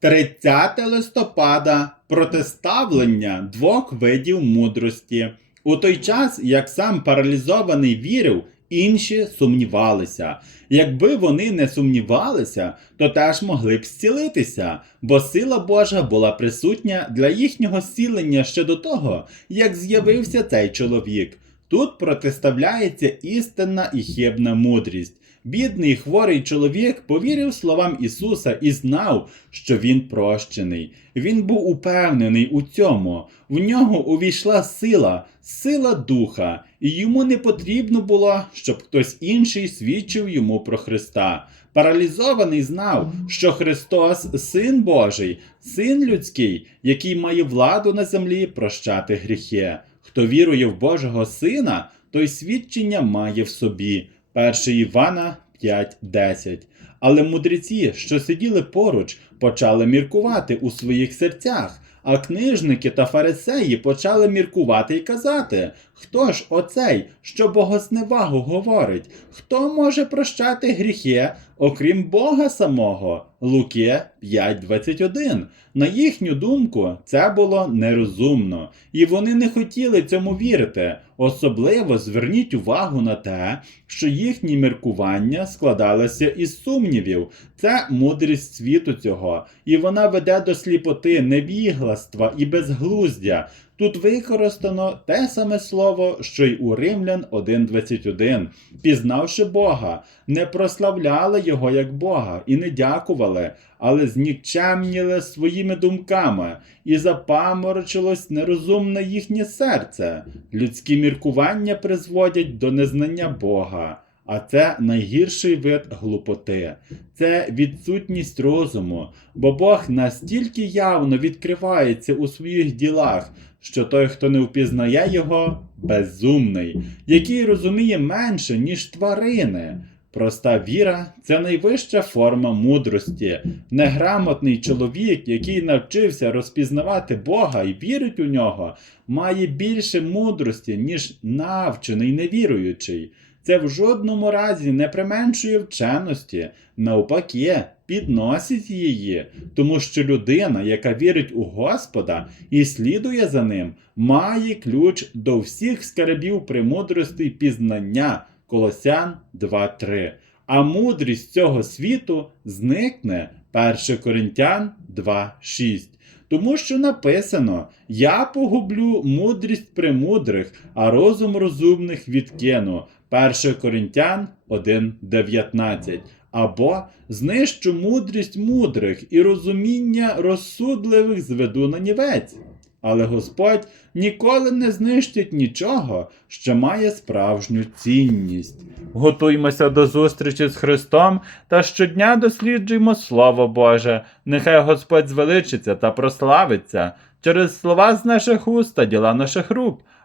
30 листопада протиставлення двох видів мудрості. У той час, як сам паралізований вірив, інші сумнівалися. Якби вони не сумнівалися, то теж могли б зцілитися, бо сила Божа була присутня для їхнього зцілення ще до того, як з'явився цей чоловік. Тут протиставляється істинна і хибна мудрість. Бідний хворий чоловік повірив словам Ісуса і знав, що Він прощений. Він був упевнений у цьому. В нього увійшла сила, сила духа, і йому не потрібно було, щоб хтось інший свідчив йому про Христа. Паралізований знав, що Христос Син Божий, Син людський, який має владу на землі прощати гріхи. Хто вірує в Божого Сина, той свідчення має в собі. 1 Івана 5.10. Але мудреці, що сиділи поруч, почали міркувати у своїх серцях, а книжники та фарисеї почали міркувати і казати: Хто ж оцей, що богозневагу говорить? Хто може прощати гріхи, окрім Бога самого? Луки 5.21. На їхню думку, це було нерозумно, і вони не хотіли цьому вірити. Особливо зверніть увагу на те, що їхні міркування складалися із сумнівів. Це мудрість світу цього, і вона веде до сліпоти, невігластва і безглуздя. Тут використано те саме слово, що й у Римлян 1.21. Пізнавши Бога, не прославляли Його як Бога і не дякували, але знікчемніли своїми думками, і запаморочилось нерозумне їхнє серце. Людські міркування призводять до незнання Бога. А це найгірший вид глупоти, це відсутність розуму, бо Бог настільки явно відкривається у своїх ділах, що той, хто не впізнає його, безумний, який розуміє менше, ніж тварини. Проста віра це найвища форма мудрості. Неграмотний чоловік, який навчився розпізнавати Бога і вірить у нього, має більше мудрості, ніж навчений невіруючий. Це в жодному разі не применшує вченості, навпаки, підносить її, тому що людина, яка вірить у Господа і слідує за ним, має ключ до всіх скарбів премудрості й пізнання. Колосян 2.3. А мудрість цього світу зникне 1 Коринтян 2.6. Тому що написано: Я погублю мудрість премудрих, а розум розумних відкину. 1 Коринтян 1.19. Або знищу мудрість мудрих і розуміння розсудливих зведу на нівець. Але Господь ніколи не знищить нічого, що має справжню цінність. Готуймося до зустрічі з Христом та щодня досліджуємо Слово Боже. Нехай Господь звеличиться та прославиться через слова з наших уст та діла наших рук.